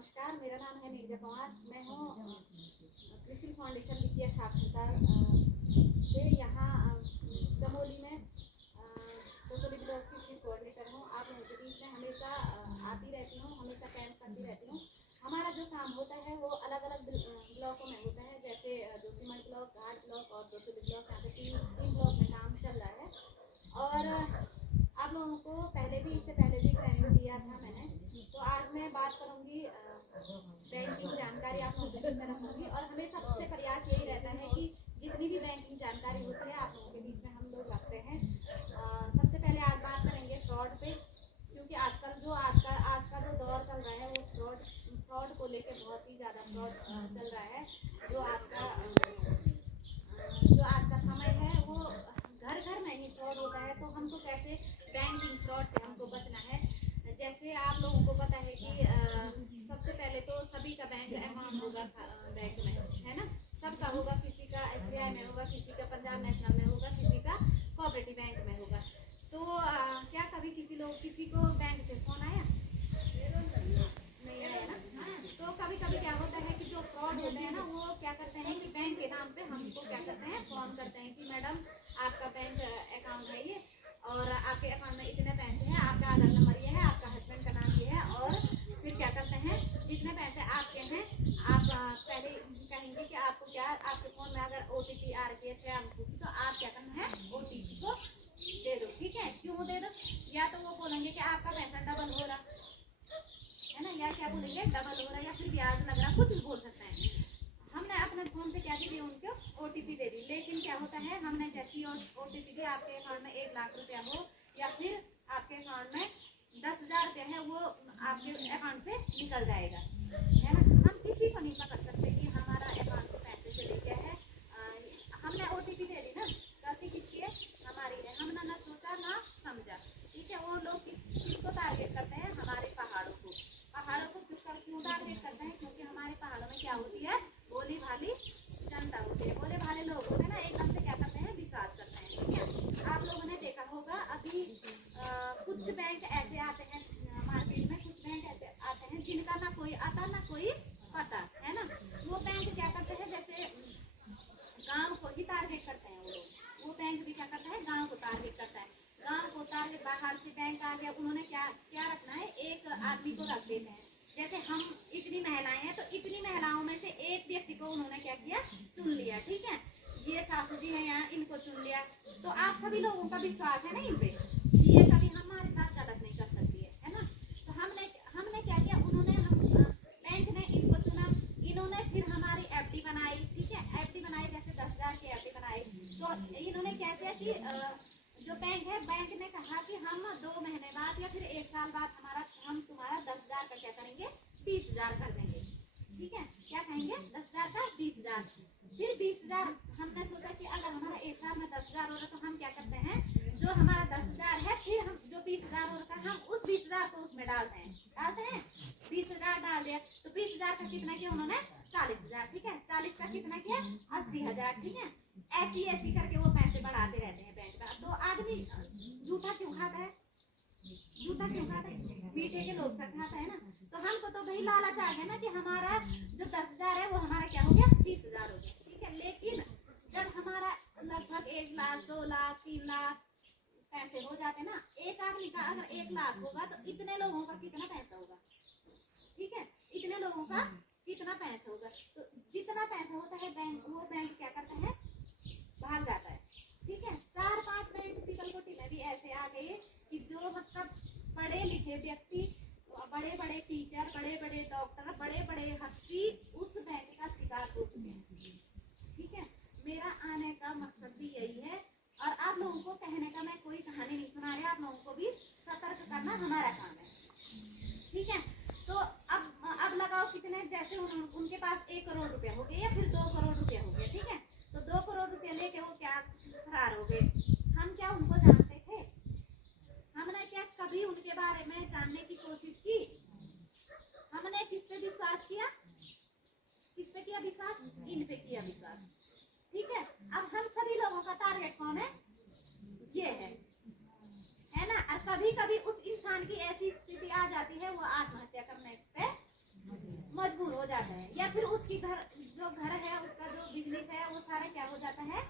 नमस्कार, मेरा नाम है नीरजा पवार। मैं हूँ कृषि फाउंडेशन वित्तीय साक्षरता से यहाँ चमोली में सोशल ब्लॉक की कोऑर्डिनेटर हूँ। आप लोगों के बीच में हमेशा आती रहती हूँ, हमेशा कैंप करती रहती हूँ। हमारा जो काम होता है वो अलग अलग ब्लॉकों में होता है, जैसे जोशीमठ ब्लॉक, घाट ब्लॉक और दोसोली ब्लॉक। यहाँ पे तीन ब्लॉक में काम चल रहा है। और आप लोगों को इससे पहले भी ट्रेनिंग दिया था मैंने। तो आज मैं बात करूंगी बैंकिंग जानकारी आप लोगों के बीच में रखूंगी। और हमेशा सबसे प्रयास यही रहता है कि जितनी भी बैंकिंग जानकारी होती है आप लोगों के बीच में हम लोग रखते हैं। सबसे पहले आज बात करेंगे फ्रॉड पे, क्योंकि आज का जो दौर चल रहा है वो फ्रॉड को लेकर बहुत ही ज़्यादा फ्रॉड चल रहा है। जो आज का समय है वो घर घर में ही फ्रॉड होता है। तो हमको कैसे बैंकिंग फ्रॉड से हमको बचना है। जैसे आप लोगों को पता है कि सबसे पहले तो सभी का बैंक अकाउंट होगा बैंक में, है ना। सबका होगा, किसी का SBI में होगा, किसी का पंजाब नेशनल में होगा, किसी का कोऑपरेटिव बैंक में होगा। तो क्या कभी किसी को बैंक से फोन आया? नहीं आया ना। तो कभी कभी क्या होता है कि जो फ्रॉड होते हैं ना वो क्या करते हैं कि बैंक के नाम पे हमको क्या करते हैं, फोन करते हैं कि मैडम आपका बैंक अकाउंट है ये, और आपके अकाउंट में इतने पैसे हैं, आपका आधार नंबर ये है, आपका हस्बैंड का नाम ये है। और फिर क्या करते हैं, जितने पैसे आपके हैं आप पहले कहेंगे कि आपको क्या, आपके फ़ोन में अगर OTP आ रही है 6 अंकों की, तो आप क्या करना है, OTP को दे दो। ठीक है, क्यों दे दो? या तो वो बोलेंगे कि आपका पैसा डबल हो रहा है ना, या क्या बोलेंगे, डबल हो रहा है, या फिर ब्याज लग रहा, कुछ भी बोल सकते हैं। हमने अपने फोन से क्या दी, उनको OTP दे दी। लेकिन क्या होता है, हमने जैसी OTP दी, आपके अकाउंट में 1 लाख रुपया हो या फिर आपके अकाउंट में 10,000 रुपया है, वो आपके अकाउंट से निकल जाएगा, है ना। हम किसी को नहीं पकड़ सकते कि हमारा अकाउंट से पैसे चले गए हैं। हमने OTP दे दी ना, गलती किसकी है, हमारी है। हमने ना सोचा ना समझा। ठीक है, वो लोग किसको टारगेट करते हैं, हमारे पहाड़ों को क्यों टारगेट करते हैं, क्योंकि हमारे पहाड़ों में क्या होती है, भोली भाली जनता होती है। भोले भाले लोग होते हैं ना, एकदम से क्या करते हैं, विश्वास करते हैं। ठीक है, आप लोगों ने देखा होगा अभी कुछ बैंक ऐसे आते हैं मार्केट में, कुछ बैंक ऐसे आते हैं जिनका ना कोई आता ना कोई पता, है ना। वो बैंक क्या करते हैं, जैसे गांव को ही टारगेट करते हैं वो लोग। वो बैंक भी क्या करता है, गांव को टारगेट करता है। गांव को टारगेट, बाहर से बैंक आ गया, उन्होंने क्या क्या रखना है, एक आदमी को रख देते हैं। जैसे हम इतनी महिलाएं हैं, तो इतनी महिलाओं में से एक व्यक्ति को उन्होंने क्या किया, चुन लिया। ठीक है, ये सासू जी है यहाँ, इनको चुन लिया। तो आप सभी लोगों का विश्वास है ना इन पे, ये कभी हमारे साथ गलत नहीं कर सकती है ना। तो हमने क्या किया, बैंक ने इनको चुना। इन्होंने फिर हमारी FD बनाई। ठीक है, FD बनाई, जैसे 10,000 की FD बनाई। तो इन्होंने क्या किया कि जो बैंक है, बैंक ने कहा कि हम 2 महीने बाद या फिर 1 साल बाद हम तुम्हारा 10,000 का क्या करेंगे, 20,000 कर देंगे। ठीक है, क्या कहेंगे, 10,000 का 20,000। फिर 20,000 हमने सोचा कि अगर हमारा 1 साल में 10,000 हो रहा, तो हम क्या करते हैं, जो हमारा 10,000 है, फिर हम जो 20,000 हो रहा है, हम उस 20,000 को उसमें डालते हैं 20,000 डाल दिया। तो 20,000 का कितना किया उन्होंने, 40,000। ठीक है, 40 का कितना किया, 80,000। ठीक है, ऐसी करके वो पैसे बढ़ाते रहते हैं बैंक का। तो आदमी झूठा क्यों खाता है, मीठे के लोग सब खाता है ना। तो हमको तो भाई लालच आ गया ना कि हमारा जो 10,000 है वो हमारा क्या हो गया, 20,000 हो गया। ठीक है, लेकिन जब हमारा लगभग 1 लाख 2 लाख 3 लाख पैसे हो जाते ना, एक आदमी का अगर 1 लाख होगा तो इतने लोगों का कितना पैसा होगा। ठीक है, इतने लोगों का कितना पैसा होगा। तो जितना पैसा होता है वो बैंक क्या करता है, भाग जाता है। ठीक है, 4-5 बैंक पिपलकोटी में भी ऐसे आ गए कि जो मतलब पढ़े लिखे व्यक्ति, बड़े बड़े टीचर, बड़े बड़े डॉक्टर, बड़े बड़े हस्ती उस बैंक का शिकार हो चुके हैं। ठीक है, मेरा आने का मकसद भी यही है। और आप लोगों को कहने का मैं कोई कहानी नहीं सुना रही, आप लोगों को भी सतर्क करना हमारा काम है। ठीक है, तो अब लगाओ कितने, जैसे उनके पास 1 करोड़ रुपया हो गया या फिर 2 करोड़ रुपया हो गया। ठीक है, तो 2 करोड़ रुपया लेके वो क्या फरार हो गए। हम क्या उनको जानते थे, हमने क्या कभी उनके बारे में जानने की कोशिश की। हमने किस पे विश्वास किया, विश्वास, इन पे किया विश्वास। ठीक है, अब हम सभी लोगों का टारगेट कौन है, ये है ना। और कभी कभी उस इंसान की ऐसी स्थिति आ जाती है, वो आत्महत्या करने पे जाता है, या फिर उसकी घर जो घर है उसका जो बिजनेस है वो सारा क्या हो जाता है,